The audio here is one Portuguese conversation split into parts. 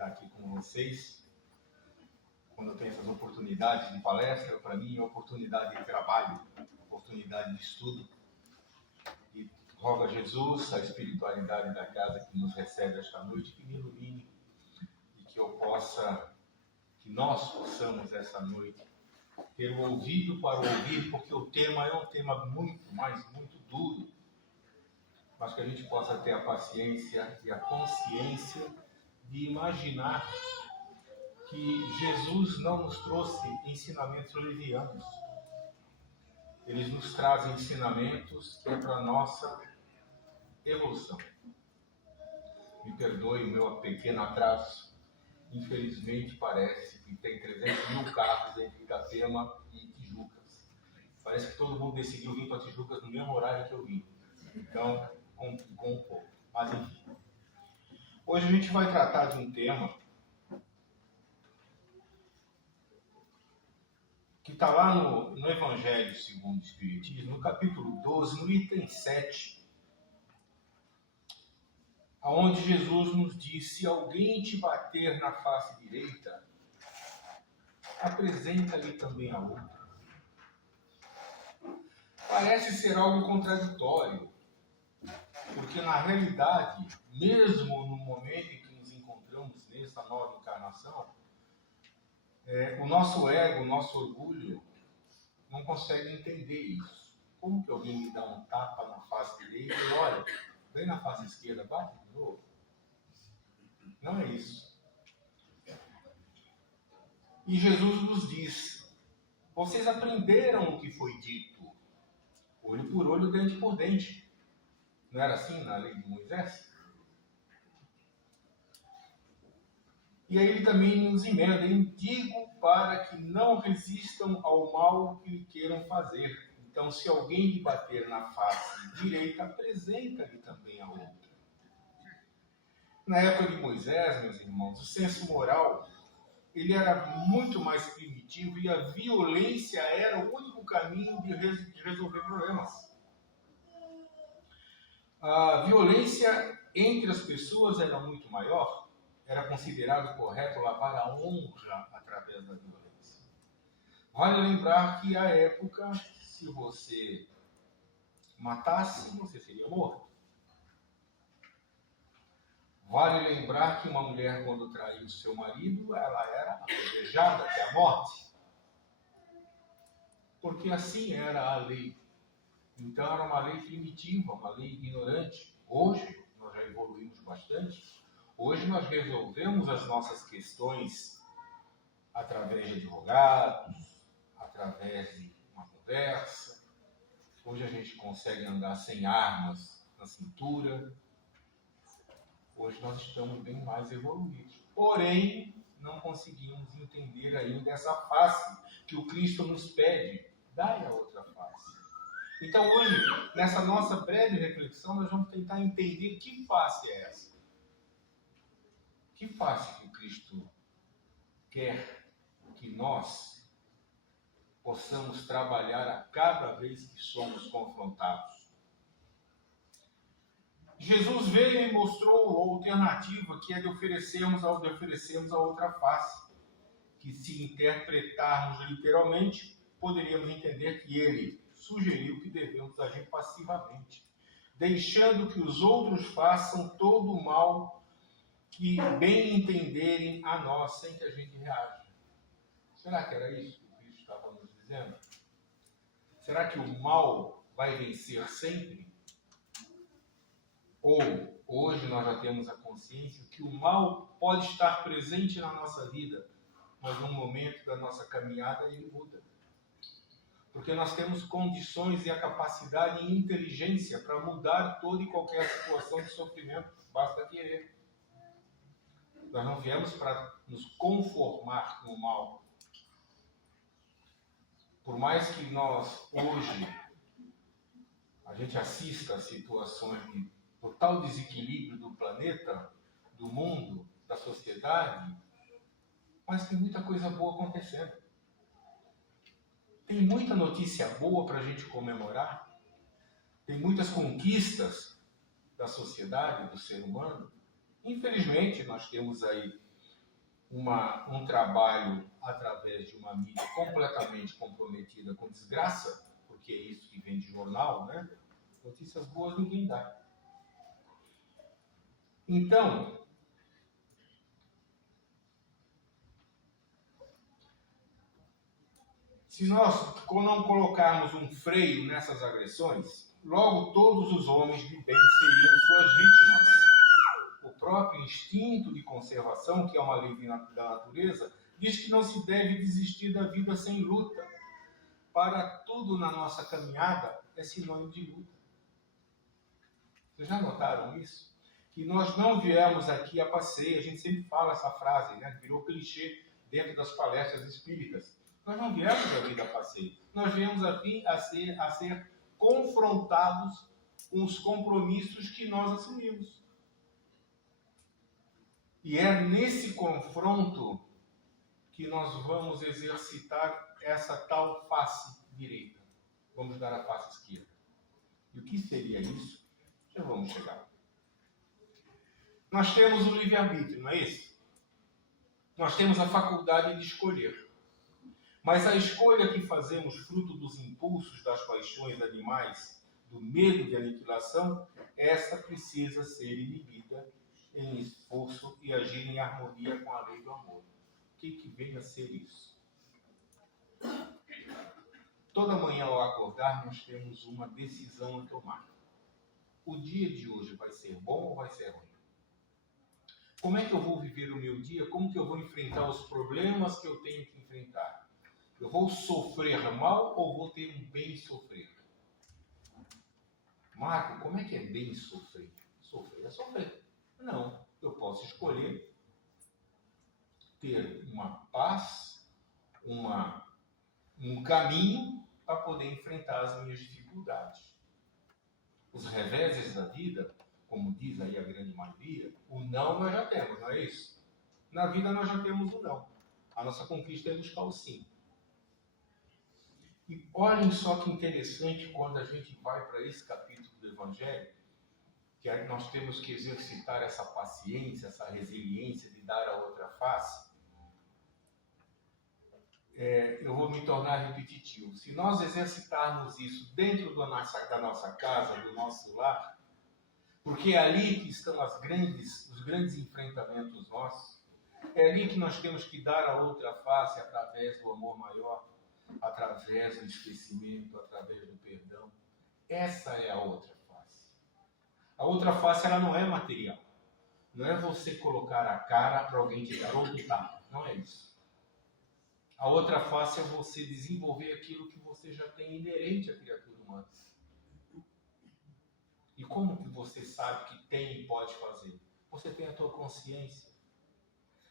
estar aqui com vocês. Quando eu tenho essas oportunidades de palestra, para mim é oportunidade de trabalho, oportunidade de estudo. E rogo a Jesus, a espiritualidade da casa que nos recebe esta noite, que me ilumine e que nós possamos essa noite ter o ouvido para ouvir, porque o tema é um tema muito duro, mas que a gente possa ter a paciência e a consciência de imaginar que Jesus não nos trouxe ensinamentos levianos. Ele nos traz ensinamentos que é para a nossa evolução. Me perdoe o meu pequeno atraso. Infelizmente parece que tem 300 mil carros entre Itapema e Tijucas. Parece que todo mundo decidiu vir para Tijucas no mesmo horário que eu vim. Então, complicou um pouco. Mas enfim. Hoje a gente vai tratar de um tema que está lá no Evangelho segundo o Espiritismo, no capítulo 12, no item 7, onde Jesus nos diz: se alguém te bater na face direita, apresenta-lhe também a outra. Parece ser algo contraditório, porque na realidade, mesmo no momento em que nos encontramos nessa nova encarnação, o nosso ego, o nosso orgulho não consegue entender isso. Como que alguém me dá um tapa na face direita e olha, vem na face esquerda, bate de novo? Não é isso. E Jesus nos diz: vocês aprenderam o que foi dito, olho por olho, dente por dente. Não era assim na lei de Moisés? E aí ele também nos emenda: digo para que não resistam ao mal que lhe queiram fazer. Então, se alguém lhe bater na face direita, apresenta-lhe também a outra. Na época de Moisés, meus irmãos, o senso moral ele era muito mais primitivo e a violência era o único caminho de resolver problemas. A violência entre as pessoas era muito maior. Era considerado correto lavar a honra através da violência. Vale lembrar que, à época, se você matasse, você seria morto. Vale lembrar que uma mulher, quando traiu seu marido, ela era apedrejada até a morte. Porque assim era a lei. Então era uma lei primitiva, uma lei ignorante. Hoje, nós já evoluímos bastante. Hoje nós resolvemos as nossas questões através de advogados, através de uma conversa. Hoje a gente consegue andar sem armas na cintura. Hoje nós estamos bem mais evoluídos. Porém, não conseguimos entender ainda essa face que o Cristo nos pede. Dai a outra face. Então hoje, nessa nossa breve reflexão, nós vamos tentar entender que face é essa. Que face que o Cristo quer que nós possamos trabalhar a cada vez que somos confrontados. Jesus veio e mostrou a alternativa que é de oferecermos a outra face, que se interpretarmos literalmente, poderíamos entender que ele sugeriu que devemos agir passivamente, deixando que os outros façam todo o mal que bem entenderem a nós, sem que a gente reaja. Será que era isso que o Cristo estava nos dizendo? Será que o mal vai vencer sempre? Ou hoje nós já temos a consciência que o mal pode estar presente na nossa vida, mas num momento da nossa caminhada ele muda. Porque nós temos condições e a capacidade e inteligência para mudar toda e qualquer situação de sofrimento. Basta querer. Nós não viemos para nos conformar com o mal. Por mais que nós, hoje, a gente assista a situações de total desequilíbrio do planeta, do mundo, da sociedade, mas tem muita coisa boa acontecendo. Tem muita notícia boa para a gente comemorar. Tem muitas conquistas da sociedade, do ser humano. Infelizmente, nós temos aí um trabalho através de uma mídia completamente comprometida com desgraça, porque é isso que vem de jornal, né? Notícias boas ninguém dá. Então, se nós não colocarmos um freio nessas agressões, logo todos os homens de bem seriam suas vítimas. O próprio instinto de conservação, que é uma lei da natureza, diz que não se deve desistir da vida sem luta. Para tudo na nossa caminhada é sinônimo de luta. Vocês já notaram isso? Que nós não viemos aqui a passeio. A gente sempre fala essa frase, né? Virou clichê dentro das palestras espíritas. Nós não viemos a vida a passeio. Nós viemos a ser confrontados com os compromissos que nós assumimos. E é nesse confronto que nós vamos exercitar essa tal face direita. Vamos dar a face esquerda. E o que seria isso? Já vamos chegar. Nós temos o livre-arbítrio, não é isso? Nós temos a faculdade de escolher. Mas a escolha que fazemos fruto dos impulsos, das paixões animais, do medo de aniquilação, essa precisa ser inibida em esforço e agir em harmonia com a lei do amor. O que vem a ser isso? Toda manhã ao acordar nós temos uma decisão a tomar. O dia de hoje vai ser bom ou vai ser ruim? Como é que eu vou viver o meu dia? Como que eu vou enfrentar os problemas que eu tenho que enfrentar? Eu vou sofrer mal ou vou ter um bem sofrer? Marco, como é que é bem sofrer? Sofrer é sofrer. Não, eu posso escolher ter uma paz, um caminho para poder enfrentar as minhas dificuldades. Os reveses da vida, como diz aí a grande maioria, o não nós já temos, não é isso? Na vida nós já temos o não. A nossa conquista é buscar o sim. E olhem só que interessante quando a gente vai para esse capítulo do Evangelho, que aí nós temos que exercitar essa paciência, essa resiliência de dar a outra face. Eu vou me tornar repetitivo. Se nós exercitarmos isso dentro da nossa casa, do nosso lar, porque é ali que estão os grandes enfrentamentos nossos, é ali que nós temos que dar a outra face através do amor maior, através do esquecimento, através do perdão. Essa é a outra face. A outra face, ela não é material. Não é você colocar a cara para alguém te dar outro tapa. Não é isso. A outra face é você desenvolver aquilo que você já tem inerente à criatura humana. E como que você sabe que tem e pode fazer? Você tem a tua consciência.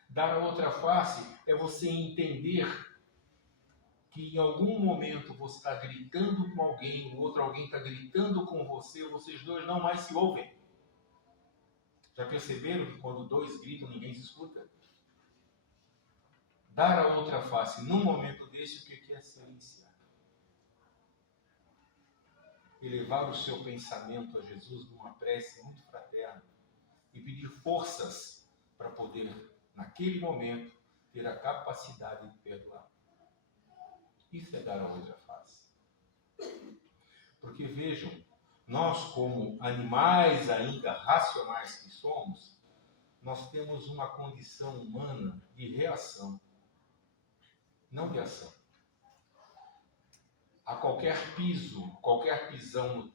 Dar a outra face é você entender que em algum momento você está gritando com alguém, o outro alguém está gritando com você, vocês dois não mais se ouvem. Já perceberam que quando dois gritam, ninguém se escuta? Dar a outra face num momento desse, o que é silenciar? Elevar o seu pensamento a Jesus numa prece muito fraterna e pedir forças para poder, naquele momento, ter a capacidade de perdoar. Isso é dar a outra face. Porque vejam, nós como animais ainda racionais que somos, nós temos uma condição humana de reação, não de ação. A qualquer piso, qualquer pisão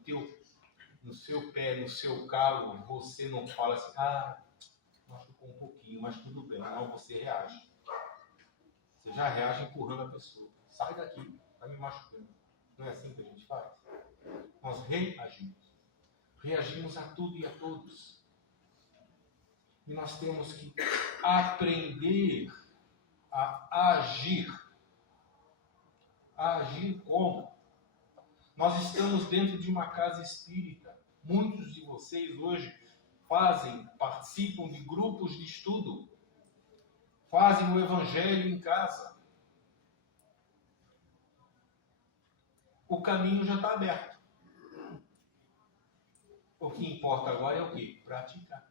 no seu pé, no seu calo, você não fala assim, machucou um pouquinho, mas tudo bem. Não, você reage. Você já reage empurrando a pessoa. Sai daqui, está me machucando. Não é assim que a gente faz? Nós reagimos. Reagimos a tudo e a todos. E nós temos que aprender a agir. A agir como? Nós estamos dentro de uma casa espírita. Muitos de vocês hoje participam de grupos de estudo. Fazem o evangelho em casa. O caminho já está aberto. O que importa agora é o quê? Praticar.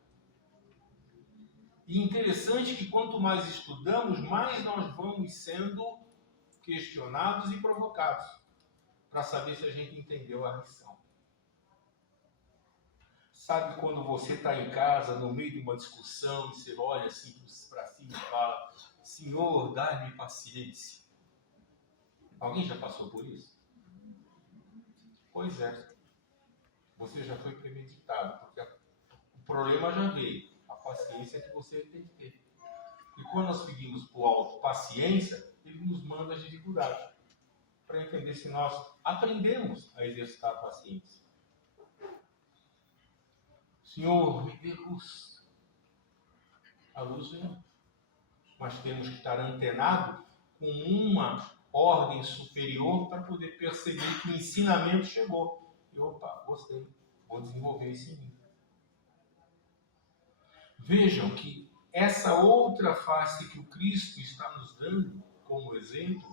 E interessante que quanto mais estudamos, mais nós vamos sendo questionados e provocados para saber se a gente entendeu a lição. Sabe quando você está em casa, no meio de uma discussão, e você olha assim para cima e fala: Senhor, dá-me paciência. Alguém já passou por isso? Pois é. Você já foi premeditado, porque o problema já veio. A paciência é que você tem que ter. E quando nós pedimos para o alto paciência, ele nos manda as dificuldades, para entender se nós aprendemos a exercitar a paciência. Senhor, me dê luz. A luz vem. Mas temos que estar antenado com uma ordem superior para poder perceber que o ensinamento chegou. E opa, gostei, vou desenvolver isso em mim. Vejam que essa outra face que o Cristo está nos dando como exemplo,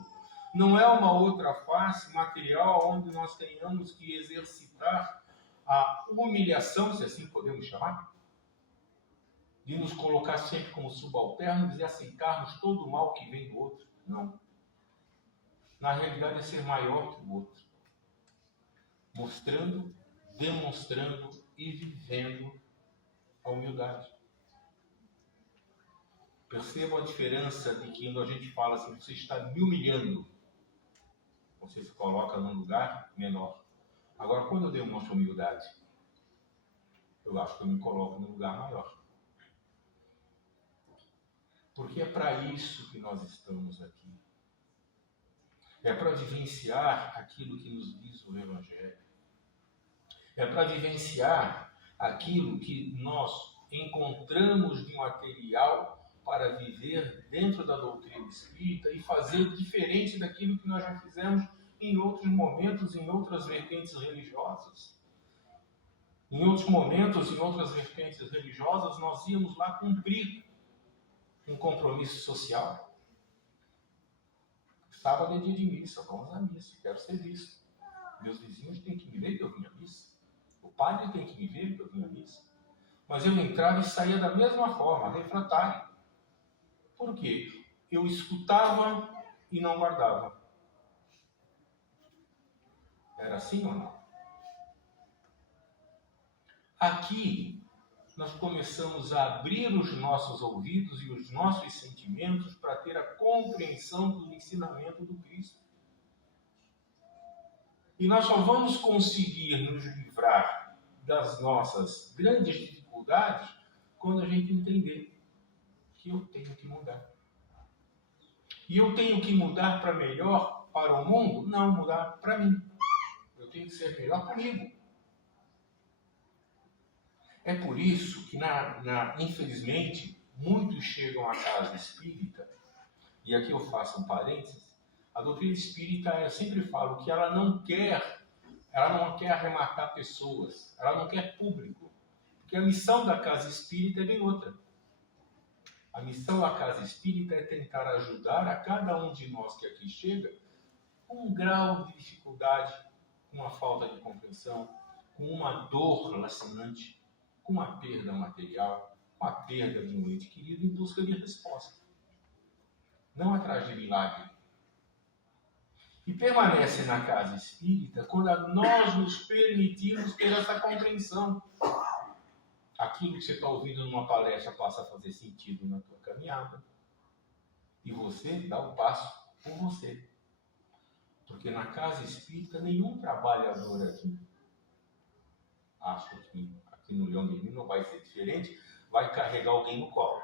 não é uma outra face material onde nós tenhamos que exercitar a humilhação, se assim podemos chamar, de nos colocar sempre como subalternos e aceitarmos todo o mal que vem do outro. Não. Na realidade é ser maior que o outro. Mostrando, demonstrando e vivendo a humildade. Percebam a diferença de que quando a gente fala assim, você está me humilhando, você se coloca num lugar menor. Agora, quando eu demonstro humildade, eu acho que eu me coloco num lugar maior. Porque é para isso que nós estamos aqui. É para vivenciar aquilo que nos diz o Evangelho. É para vivenciar aquilo que nós encontramos de material para viver dentro da doutrina espírita e fazer diferente daquilo que nós já fizemos em outros momentos, em outras vertentes religiosas. Em outros momentos, em outras vertentes religiosas, nós íamos lá cumprir um compromisso social. Sábado é dia de missa, vamos à missa, quero ser visto. Meus vizinhos têm que me ver que eu vim à missa. O padre tem que me ver que eu vim à missa. Mas eu entrava e saía da mesma forma, refratário. Por quê? Eu escutava e não guardava. Era assim ou não? Aqui, nós começamos a abrir os nossos ouvidos e os nossos sentimentos para ter a compreensão do ensinamento do Cristo. E nós só vamos conseguir nos livrar das nossas grandes dificuldades quando a gente entender que eu tenho que mudar. E eu tenho que mudar para melhor para o mundo? Não, mudar para mim. Eu tenho que ser melhor comigo. É por isso que, infelizmente, muitos chegam à casa espírita, e aqui eu faço um parênteses, a doutrina espírita, eu sempre falo que ela não quer arrematar pessoas, ela não quer público, porque a missão da casa espírita é bem outra. A missão da casa espírita é tentar ajudar a cada um de nós que aqui chega com um grau de dificuldade, com uma falta de compreensão, com uma dor lacinante, com uma perda material, com a perda de um ente querido, em busca de resposta. Não atrás de milagre. E permanece na casa espírita quando nós nos permitirmos ter essa compreensão. Aquilo que você está ouvindo numa palestra passa a fazer sentido na tua caminhada. E você dá o passo por você. Porque na casa espírita, nenhum trabalhador aqui, acho que aqui no Leão de Lima não vai ser diferente, vai carregar alguém no colo.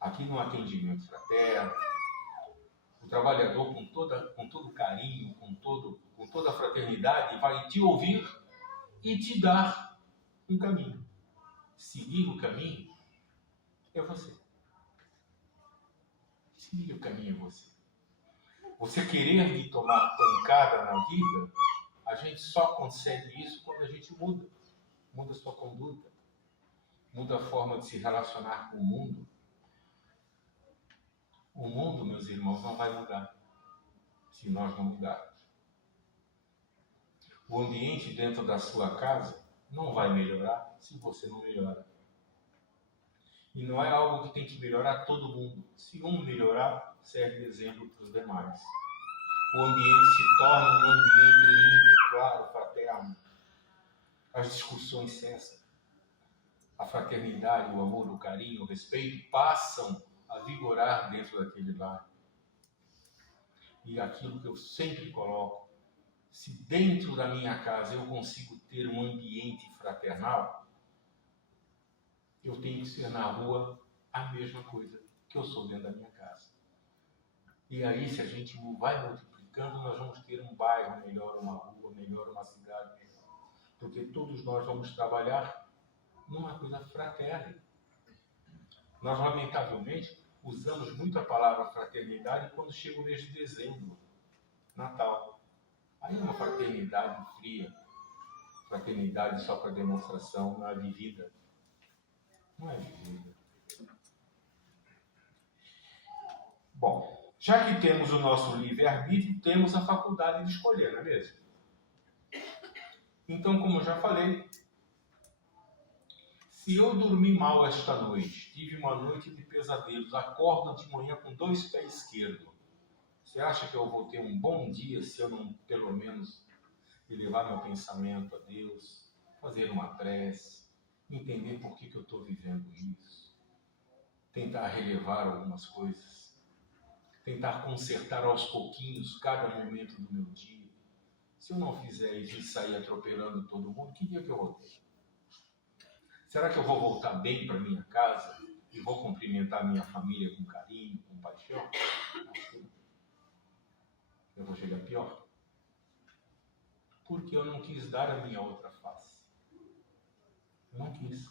Aqui no atendimento fraterno, o trabalhador com todo carinho, com toda a fraternidade, vai te ouvir e te dar um caminho. Seguir o caminho é você. Seguir o caminho é você. Você querer de tomar pancada na vida, a gente só consegue isso quando a gente muda. Muda a sua conduta. Muda a forma de se relacionar com o mundo. O mundo, meus irmãos, não vai mudar se nós não mudarmos. O ambiente dentro da sua casa não vai melhorar se você não melhora. E não é algo que tem que melhorar todo mundo. Se um melhorar, serve de exemplo para os demais. O ambiente se torna um ambiente limpo, claro, fraterno. As discussões cessam. A fraternidade, o amor, o carinho, o respeito passam a vigorar dentro daquele lar. E aquilo que eu sempre coloco, se dentro da minha casa eu consigo ter um ambiente fraternal, eu tenho que ser na rua a mesma coisa que eu sou dentro da minha casa. E aí, se a gente vai multiplicando, nós vamos ter um bairro melhor, uma rua melhor, uma cidade melhor. Porque todos nós vamos trabalhar numa coisa fraterna. Nós, lamentavelmente, usamos muito a palavra fraternidade quando chega o mês de dezembro, Natal. Aí é uma fraternidade fria, fraternidade só para demonstração, não é vivida. Não é vivida. Bom, já que temos o nosso livre-arbítrio, temos a faculdade de escolher, não é mesmo? Então, como eu já falei, se eu dormi mal esta noite, tive uma noite de pesadelos, acordo de manhã com 2 pés esquerdos, você acha que eu vou ter um bom dia se eu não, pelo menos, elevar meu pensamento a Deus, fazer uma prece, entender por que eu estou vivendo isso, tentar relevar algumas coisas, tentar consertar aos pouquinhos cada momento do meu dia? Se eu não fizer isso e sair atropelando todo mundo, que dia que eu vou ter? Será que eu vou voltar bem para minha casa e vou cumprimentar minha família com carinho, com paixão? Acho que eu vou chegar pior. Porque eu não quis dar a minha outra face. Eu não quis.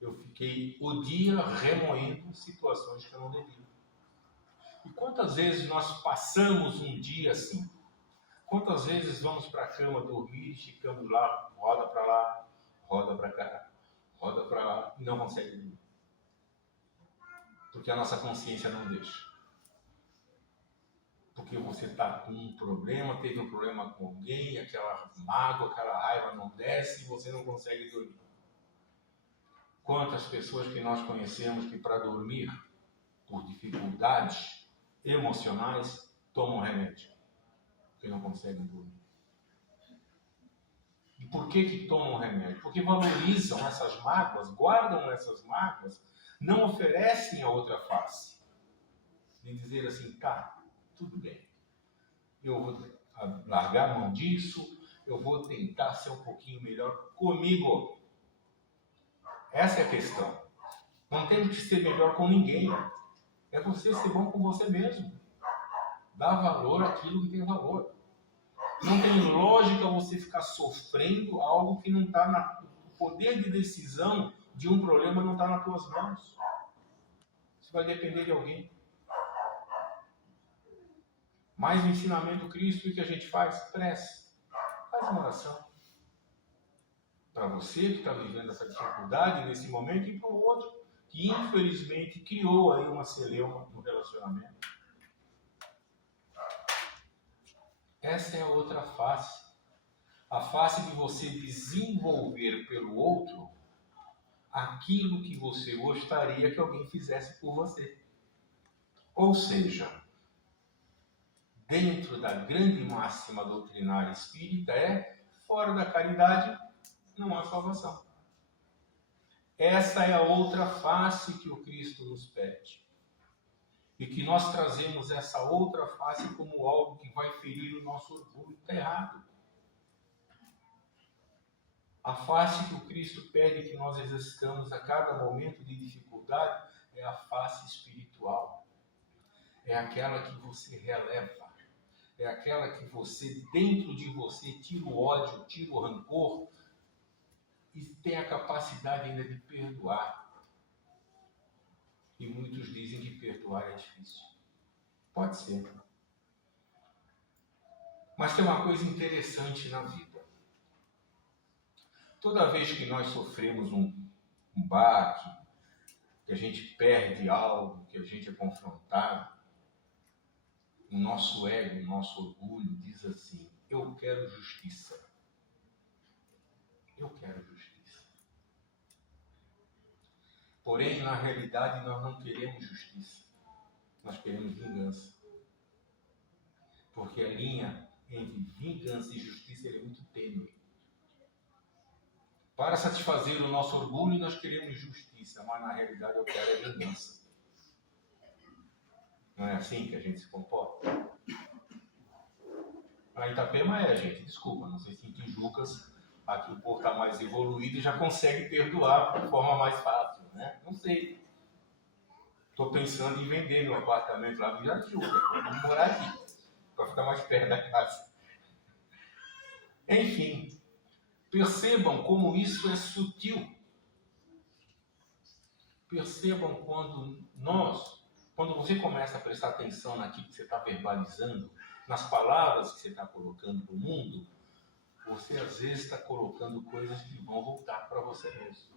Eu fiquei o dia remoendo situações que eu não devia. E quantas vezes nós passamos um dia assim? Quantas vezes vamos para a cama dormir, ficamos lá, roda para lá, roda para cá, roda para lá, e não consegue dormir? Porque a nossa consciência não deixa. Porque você está com um problema, teve um problema com alguém, aquela mágoa, aquela raiva não desce e você não consegue dormir. Quantas pessoas que nós conhecemos que para dormir, por dificuldades emocionais, tomam remédio, porque não conseguem dormir. E por que tomam remédio? Porque valorizam essas mágoas, guardam essas mágoas, não oferecem a outra face. De dizer assim, tá, tudo bem. Eu vou largar a mão disso, eu vou tentar ser um pouquinho melhor comigo. Essa é a questão. Não temos que ser melhor com ninguém. É você ser bom com você mesmo. Dá valor àquilo que tem valor. Não tem lógica você ficar sofrendo algo que não está na... O poder de decisão de um problema não está nas tuas mãos. Isso vai depender de alguém. Mas o ensinamento do Cristo, o que a gente faz? Prece. Faz uma oração. Para você que está vivendo essa dificuldade nesse momento e para o outro que infelizmente criou aí uma celeuma no relacionamento. Essa é a outra face. A face de você desenvolver pelo outro aquilo que você gostaria que alguém fizesse por você. Ou seja, dentro da grande máxima doutrinária espírita fora da caridade não há salvação. Essa é a outra face que o Cristo nos pede. E que nós trazemos essa outra face como algo que vai ferir o nosso orgulho. Está errado. A face que o Cristo pede que nós exercitamos a cada momento de dificuldade é a face espiritual. É aquela que você releva. É aquela que você, dentro de você, tira o ódio, tira o rancor e tem a capacidade ainda de perdoar. E muitos dizem que perdoar é difícil. Pode ser. Mas tem uma coisa interessante na vida. Toda vez que nós sofremos um baque, que a gente perde algo, que a gente é confrontado, o nosso ego, o nosso orgulho diz assim, eu quero justiça. Eu quero justiça. Porém, na realidade, nós não queremos justiça. Nós queremos vingança. Porque a linha entre vingança e justiça é muito tênue. Para satisfazer o nosso orgulho, nós queremos justiça, mas na realidade eu quero a vingança. Não é assim que a gente se comporta? A Itapema gente, desculpa, não sei se em Tijucas aqui o povo está mais evoluído e já consegue perdoar de forma mais fácil, né? Não sei. Estou pensando em vender meu apartamento lá no Jardim, vou morar aqui, para ficar mais perto da casa. Enfim, percebam como isso é sutil. Percebam quando você começa a prestar atenção naquilo que você está verbalizando, nas palavras que você está colocando para o mundo, você às vezes está colocando coisas que vão voltar para você mesmo.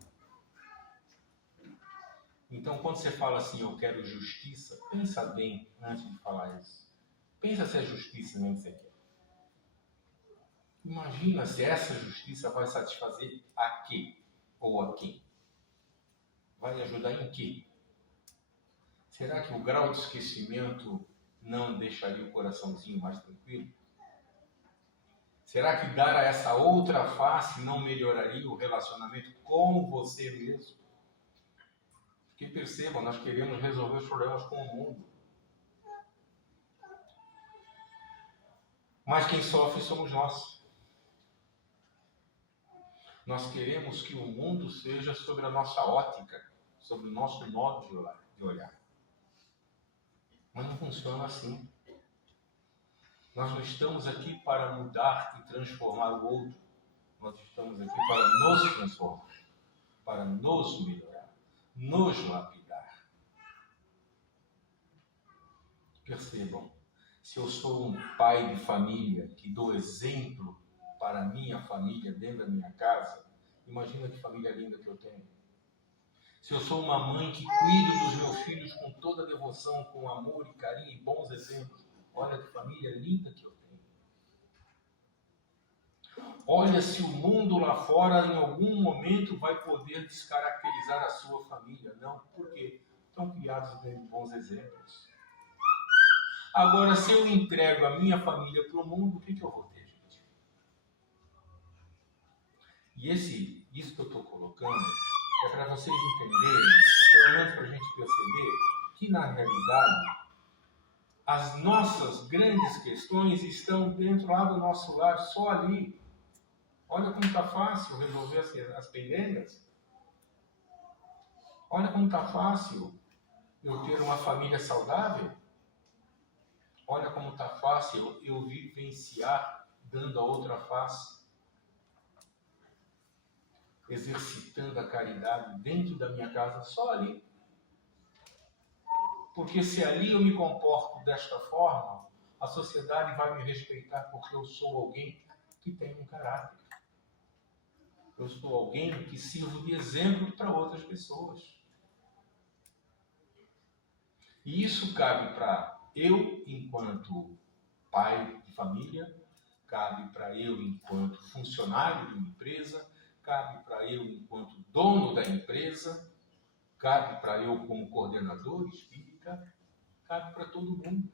Então, quando você fala assim, eu quero justiça, pensa bem antes de falar isso. Pensa se é justiça mesmo que você quer. Imagina se essa justiça vai satisfazer a quê ou a quem. Vai ajudar em quê? Será que o grau de esquecimento não deixaria o coraçãozinho mais tranquilo? Será que dar a essa outra face não melhoraria o relacionamento com você mesmo? Porque percebam, nós queremos resolver os problemas com o mundo. Mas quem sofre somos nós. Nós queremos que o mundo seja sobre a nossa ótica, sobre o nosso modo de olhar. Mas não funciona assim. Nós não estamos aqui para mudar e transformar o outro. Nós estamos aqui para nos transformar, para nos melhorar, nos lapidar. Percebam, se eu sou um pai de família que dou exemplo para a minha família dentro da minha casa, imagina que família linda que eu tenho. Se eu sou uma mãe que cuido dos meus filhos com toda devoção, com amor e carinho e bons exemplos, olha que família linda que eu tenho. Olha se o mundo lá fora em algum momento vai poder descaracterizar a sua família. Não, por quê? Estão criados dentro de bons exemplos. Agora, se eu entrego a minha família para o mundo, o que eu vou ter, gente? E isso que eu estou colocando é para vocês entenderem, pelo menos para a gente perceber, que na realidade as nossas grandes questões estão dentro lá do nosso lar, só ali. Olha como está fácil resolver as pendengas. Olha como está fácil eu ter uma família saudável. Olha como está fácil eu vivenciar dando a outra face. Exercitando a caridade dentro da minha casa, só ali. Porque se ali eu me comporto desta forma, a sociedade vai me respeitar porque eu sou alguém que tem um caráter. Eu sou alguém que sirvo de exemplo para outras pessoas. E isso cabe para eu, enquanto pai de família, cabe para eu, enquanto funcionário de uma empresa, cabe para eu, enquanto dono da empresa, cabe para eu, como coordenador espírita, cabe para todo mundo.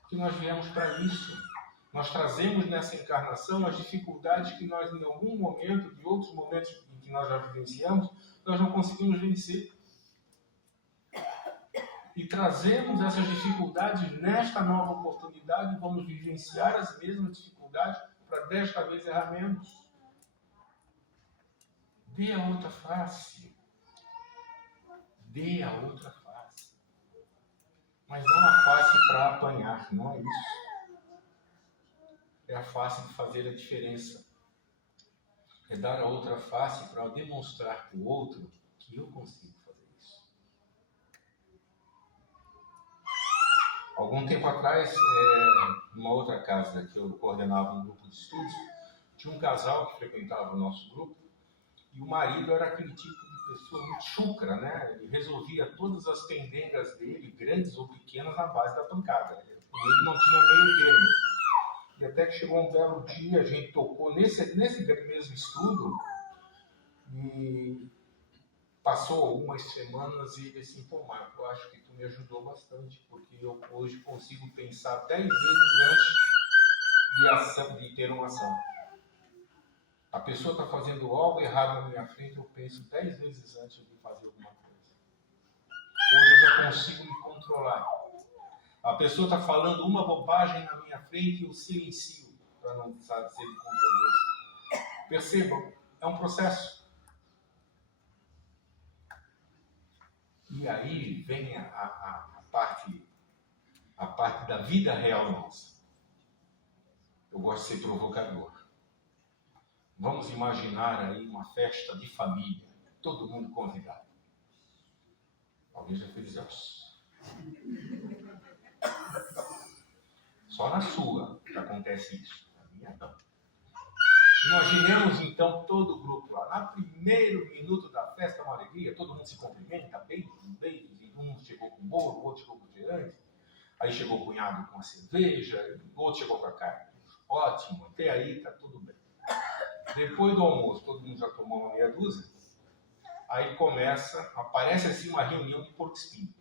Porque nós viemos para isso. Nós trazemos nessa encarnação as dificuldades que nós, em algum momento, de outros momentos em que nós já vivenciamos, nós não conseguimos vencer. E trazemos essas dificuldades nesta nova oportunidade, vamos vivenciar as mesmas dificuldades para desta vez errar menos. Dê a outra face. Dê a outra face. Mas não a face para apanhar, não é isso. É a face de fazer a diferença. É dar a outra face para demonstrar para o outro que eu consigo fazer isso. Algum tempo atrás, numa outra casa que eu coordenava um grupo de estudos, tinha um casal que frequentava o nosso grupo e o marido era aquele tipo de pessoa muito chucra, né? Ele resolvia todas as pendengas dele, grandes ou pequenas, na base da pancada. Ele não tinha meio termo. E até que chegou um belo dia, a gente tocou nesse mesmo estudo, e passou algumas semanas e ele disse, pô, Marco, eu acho que tu me ajudou bastante, porque eu hoje consigo pensar 10 vezes antes de ter uma ação. A pessoa está fazendo algo errado na minha frente, eu penso 10 vezes antes de fazer alguma coisa. Hoje eu já consigo me controlar. A pessoa está falando uma bobagem na minha frente e eu silencio para não ser de contra-gosto. Percebam, é um processo. E aí vem a parte da vida real nossa. Eu gosto de ser provocador. Vamos imaginar aí uma festa de família, todo mundo convidado. Alguém já fez isso? Só na sua que acontece isso. Na minha não. Imaginemos então todo o grupo lá. No primeiro minuto da festa, uma alegria, todo mundo se cumprimenta, beijos, um chegou com bolo, o outro chegou com refrigerante, aí chegou o cunhado com a cerveja, o outro chegou com a carne. Ótimo, até aí está tudo bem. Depois do almoço, todo mundo já tomou uma meia dúzia, aí aparece assim uma reunião de porco espinho.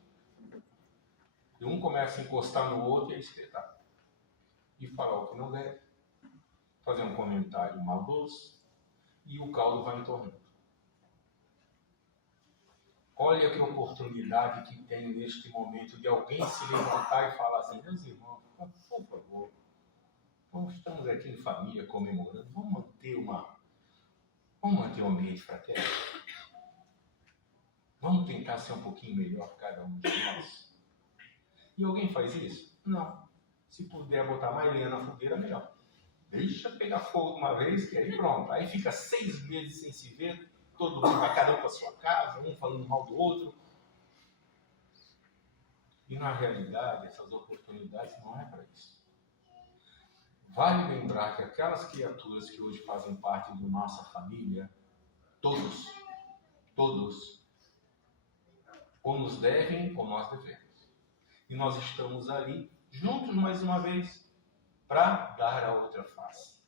E um começa a encostar no outro e a espetar. E falar o que não deve, fazer um comentário maldoso, e o caldo vai entornando. Olha que oportunidade que tem neste momento de alguém se levantar e falar assim, meus irmãos, por favor, estamos aqui em família comemorando, vamos manter um ambiente fraterno. Vamos tentar ser um pouquinho melhor cada um de nós. E alguém faz isso? Não. Se puder botar mais lenha na fogueira, melhor. Deixa pegar fogo uma vez, que aí pronto. Aí fica 6 meses sem se ver, todo mundo vai cada um para sua casa, um falando mal do outro. E na realidade, essas oportunidades não é para isso. Vale lembrar que aquelas criaturas que hoje fazem parte da nossa família, todos, ou nos devem ou nós devemos. E nós estamos ali, juntos mais uma vez, para dar a outra face.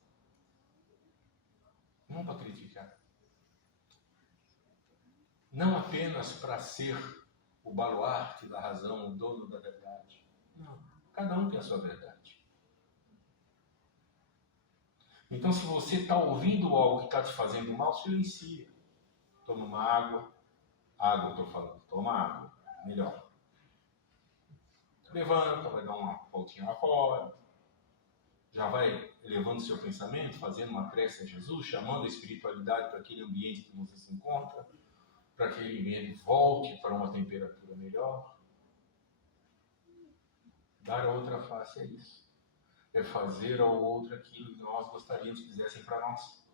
Não para criticar. Não apenas para ser o baluarte da razão, o dono da verdade. Não. Cada um tem a sua verdade. Então, se você está ouvindo algo que está te fazendo mal, silencia. Toma uma água. Água, estou falando. Toma água. Melhor. Levanta, vai dar uma voltinha lá fora. Já vai elevando seu pensamento, fazendo uma prece a Jesus, chamando a espiritualidade para aquele ambiente que você se encontra, para que ele volte para uma temperatura melhor. Dar a outra face é isso. É fazer ao outro aquilo que nós gostaríamos que fizessem para nós.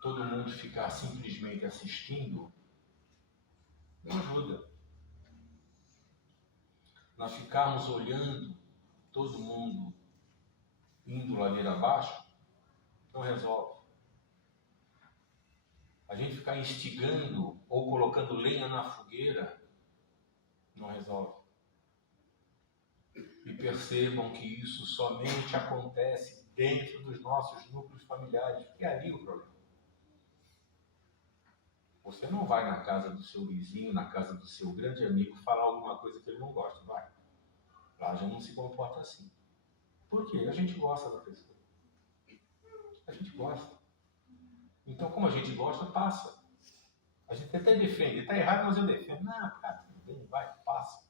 Todo mundo ficar simplesmente assistindo não ajuda. Nós ficarmos olhando todo mundo indo ladeira abaixo não resolve. A gente ficar instigando ou colocando lenha na fogueira não resolve. E percebam que isso somente acontece dentro dos nossos núcleos familiares, porque é ali o problema. Você não vai na casa do seu vizinho, na casa do seu grande amigo, falar alguma coisa que ele não gosta, vai. Lá já não se comporta assim. Por quê? A gente gosta da pessoa. A gente gosta. Então, como a gente gosta, passa. A gente até defende. Está errado, mas eu defendo. Não, cara, tudo bem, vai, passa.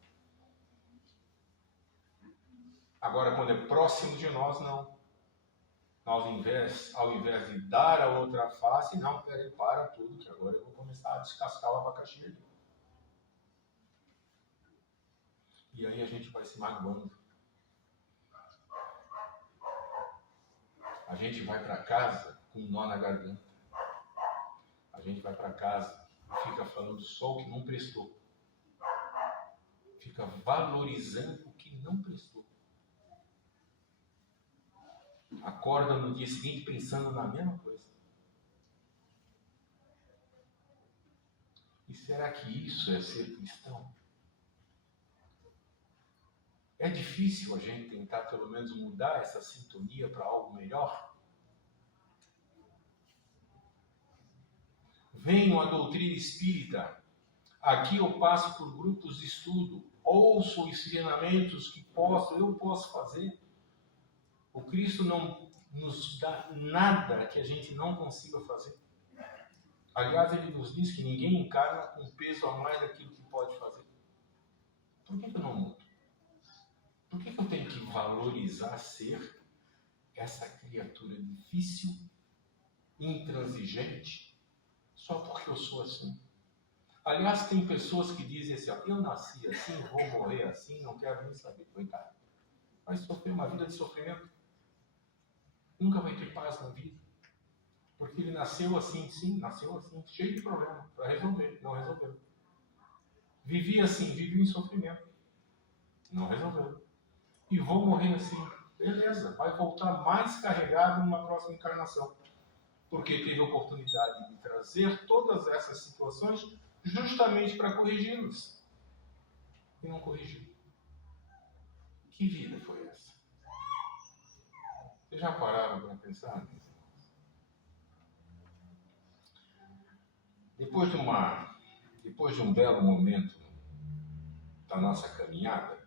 Agora, quando é próximo de nós, não. Nós, ao invés de dar a outra face, não, peraí, para tudo, que agora eu vou começar a descascar o abacaxi ali. E aí a gente vai se magoando. A gente vai para casa com um nó na garganta. A gente vai para casa e fica falando só o que não prestou. Fica valorizando o que não prestou. Acorda no dia seguinte pensando na mesma coisa. E será que isso é ser cristão? É difícil a gente tentar pelo menos mudar essa sintonia para algo melhor? venho à doutrina espírita. Aqui eu passo por grupos de estudo, ouço ensinamentos que eu posso fazer. O Cristo não nos dá nada que a gente não consiga fazer. Aliás, ele nos diz que ninguém encarna com peso a mais daquilo que pode fazer. Por que eu não mudo? Por que eu tenho que valorizar ser essa criatura difícil, intransigente, só porque eu sou assim? Aliás, tem pessoas que dizem assim, ó, eu nasci assim, vou morrer assim, não quero nem saber. Coitado. Vai sofrer uma vida de sofrimento. Nunca vai ter paz na vida. Porque ele nasceu assim, sim, nasceu assim, cheio de problemas para resolver, não resolveu. Vivia assim, vivia em sofrimento, não resolveu. E vou morrer assim, beleza, vai voltar mais carregado numa próxima encarnação. Porque teve a oportunidade de trazer todas essas situações justamente para corrigi-las. E não corrigiu. Que vida foi essa? Vocês já pararam para pensar? Depois de um belo momento da nossa caminhada,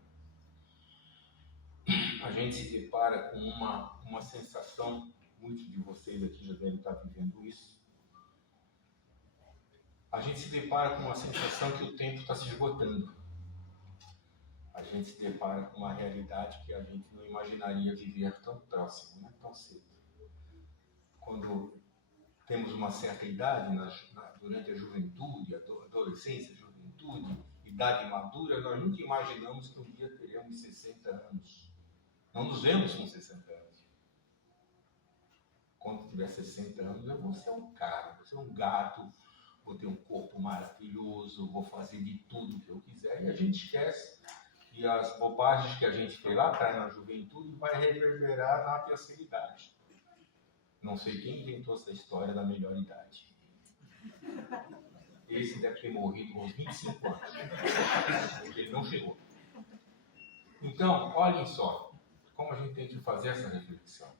a gente se depara com uma sensação, muitos de vocês aqui já devem estar vivendo isso. A gente se depara com uma sensação que o tempo está se esgotando. A gente se depara com uma realidade que a gente não imaginaria viver tão próximo, né? Tão cedo. Quando temos uma certa idade, durante a juventude, adolescência, juventude, idade madura, nós nunca imaginamos que um dia teremos 60 anos. Não nos vemos com 60 anos. Quando tiver 60 anos, eu vou ser um cara, vou ser um gato, vou ter um corpo maravilhoso, vou fazer de tudo que eu quiser. E a gente esquece que as bobagens que a gente fez lá atrás na juventude vai reverberar na terceira idade. Não sei quem inventou essa história da melhor idade. Esse deve ter morrido com uns 25 anos. Porque ele não chegou. Então, olhem só como a gente tem que fazer essa reflexão.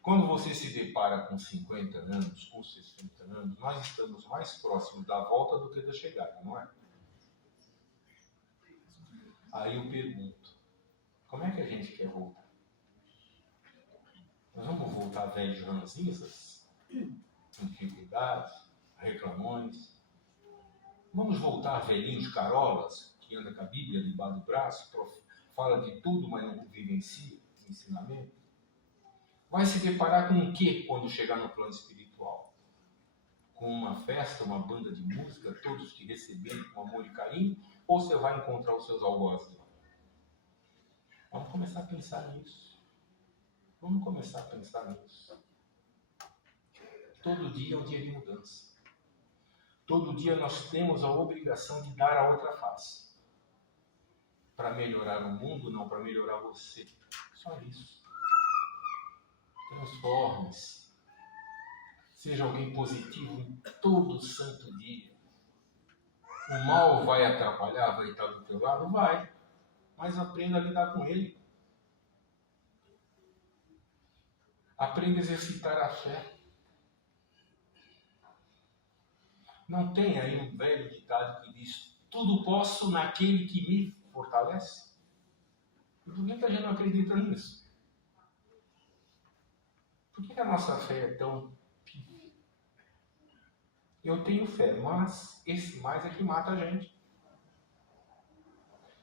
Quando você se depara com 50 anos, com 60 anos, nós estamos mais próximos da volta do que da chegada, não é? Aí eu pergunto, como é que a gente quer voltar? Nós vamos voltar velhos ranzinzas, antiguidades, reclamões? Vamos voltar velhinhos carolas, que anda com a Bíblia debaixo do braço, fala de tudo, mas não vivencia o ensinamento? Vai se deparar com o quê quando chegar no plano espiritual? Com uma festa, uma banda de música, todos te recebendo com amor e carinho? Ou você vai encontrar os seus algozes lá? Vamos começar a pensar nisso. Vamos começar a pensar nisso. Todo dia é um dia de mudança. Todo dia nós temos a obrigação de dar a outra face. Para melhorar o mundo, não para melhorar você. Só isso. Transforme-se. Seja alguém positivo em todo santo dia. O mal vai atrapalhar, vai estar do teu lado? Vai. Mas aprenda a lidar com ele. Aprenda a exercitar a fé. Não tem aí um velho ditado que diz: tudo posso naquele que me fortalece? E por que a gente não acredita nisso? Por que a nossa fé é tão pífia? Eu tenho fé, mas esse mais é que mata a gente.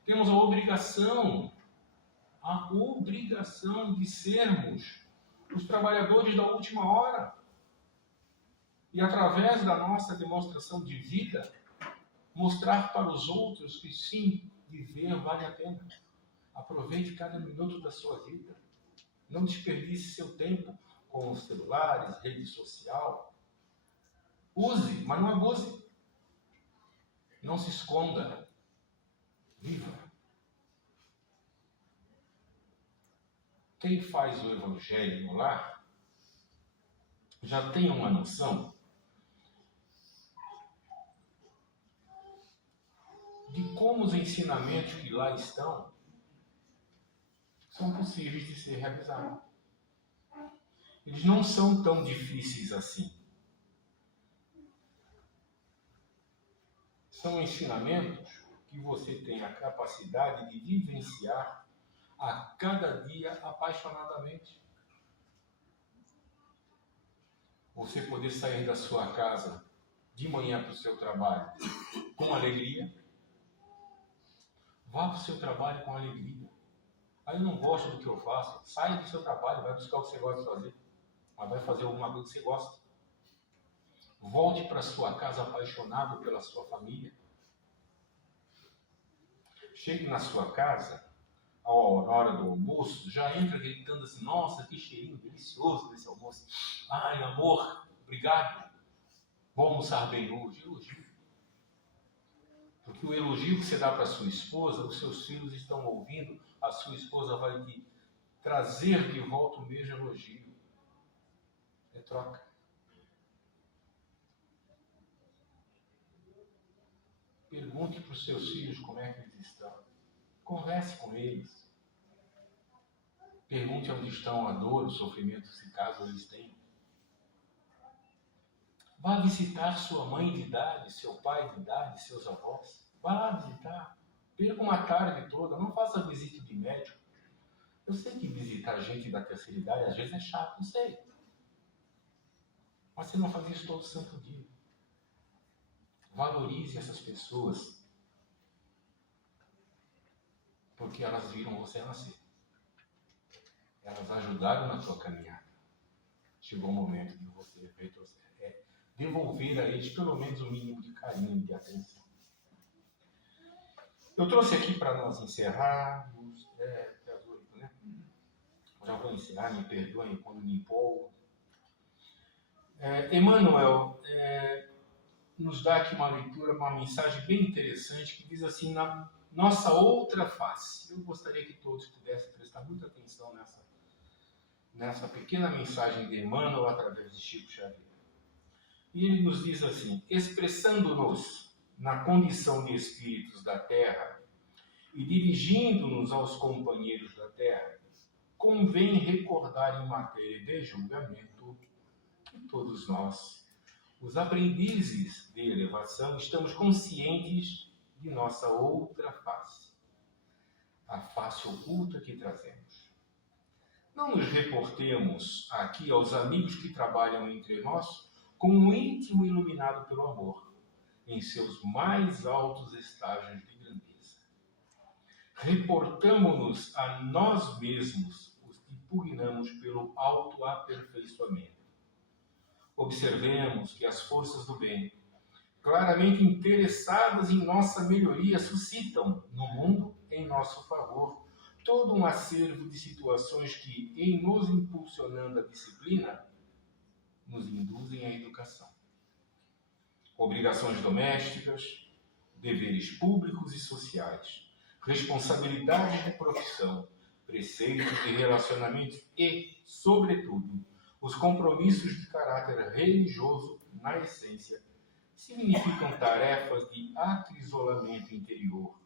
Temos a obrigação de sermos os trabalhadores da última hora. E através da nossa demonstração de vida, mostrar para os outros que sim, viver vale a pena. Aproveite cada minuto da sua vida. Não desperdice seu tempo com os celulares, rede social. Use, mas não abuse. Não se esconda. Viva. Quem faz o evangelho no lar já tem uma noção de como os ensinamentos que lá estão são possíveis de ser realizados. Eles não são tão difíceis assim. São ensinamentos que você tem a capacidade de vivenciar a cada dia apaixonadamente. Você poder sair da sua casa de manhã para o seu trabalho com alegria. Vá para o seu trabalho com alegria. Aí eu não gosto do que eu faço. Saia do seu trabalho, vai buscar o que você gosta de fazer. Mas vai fazer alguma coisa que você gosta. Volte para sua casa apaixonado pela sua família. Chegue na sua casa, à hora do almoço, já entra gritando assim: nossa, que cheirinho delicioso desse almoço. Ai, amor, obrigado. Vou almoçar bem hoje. Elogio. Porque o elogio que você dá para sua esposa, os seus filhos estão ouvindo, a sua esposa vai te trazer de volta o mesmo elogio. É troca. Pergunte para os seus filhos como é que eles estão. Converse com eles. Pergunte onde estão a dor, o sofrimento, se caso eles tenham. Vá visitar sua mãe de idade, seu pai de idade, seus avós. Vá lá visitar. Perca uma tarde toda. Não faça visita de médico. Eu sei que visitar gente da terceira idade às vezes é chato, não sei. Mas você não faz isso todo santo dia. Valorize essas pessoas. Porque elas viram você nascer. Elas ajudaram na sua caminhada. Chegou o momento de você retroceder. Devolver a eles pelo menos o mínimo de carinho e de atenção. Eu trouxe aqui para nós encerrarmos. Até as 8, né? Já vou encerrar, me perdoem quando me empolgo. Emmanuel nos dá aqui uma leitura, uma mensagem bem interessante que diz assim: na nossa outra face. Eu gostaria que todos pudessem prestar muita atenção nessa pequena mensagem de Emmanuel através de Chico Xavier. E ele nos diz assim: expressando-nos na condição de espíritos da Terra e dirigindo-nos aos companheiros da Terra, convém recordar em matéria de julgamento que todos nós, os aprendizes de elevação, estamos conscientes de nossa outra face, a face oculta que trazemos. Não nos reportemos aqui aos amigos que trabalham entre nós como um íntimo iluminado pelo amor, em seus mais altos estágios de grandeza. Reportamo-nos a nós mesmos, os que pugnamos pelo autoaperfeiçoamento. Observemos que as forças do bem, claramente interessadas em nossa melhoria, suscitam no mundo, em nosso favor, todo um acervo de situações que, em nos impulsionando a disciplina, nos induzem à educação. Obrigações domésticas, deveres públicos e sociais, responsabilidades de profissão, preceitos de relacionamentos e, sobretudo, os compromissos de caráter religioso, na essência, significam tarefas de acrisolamento interior,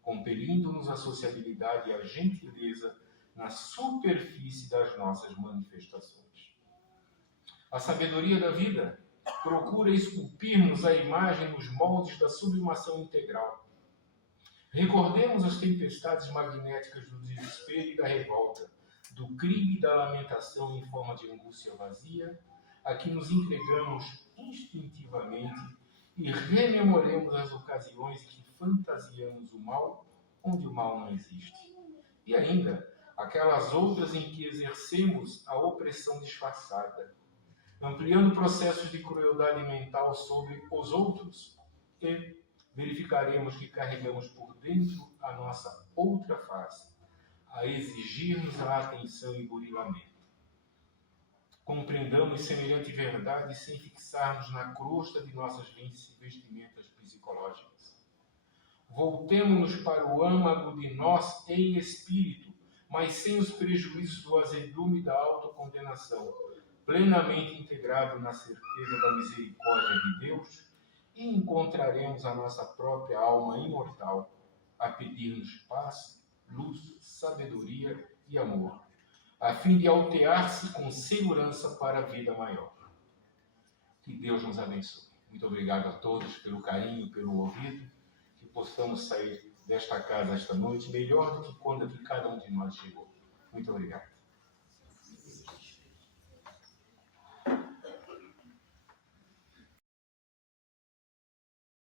compelindo-nos à sociabilidade e à gentileza na superfície das nossas manifestações. A sabedoria da vida procura esculpir-nos a imagem nos moldes da sublimação integral. Recordemos as tempestades magnéticas do desespero e da revolta, do crime e da lamentação em forma de angústia vazia, a que nos entregamos instintivamente, e rememoremos as ocasiões em que fantasiamos o mal onde o mal não existe. E ainda, aquelas outras em que exercemos a opressão disfarçada, ampliando processos de crueldade mental sobre os outros, e verificaremos que carregamos por dentro a nossa outra face, a exigir-nos a atenção e burilamento. Compreendamos semelhante verdade sem fixarmos na crosta de nossas vestimentas psicológicas. Voltemo-nos para o âmago de nós em espírito, mas sem os prejuízos do azedume da autocondenação, plenamente integrado na certeza da misericórdia de Deus, e encontraremos a nossa própria alma imortal a pedir-nos paz, luz, sabedoria e amor, a fim de altear-se com segurança para a vida maior. Que Deus nos abençoe. Muito obrigado a todos pelo carinho, pelo ouvido, que possamos sair desta casa esta noite melhor do que quando aqui cada um de nós chegou. Muito obrigado.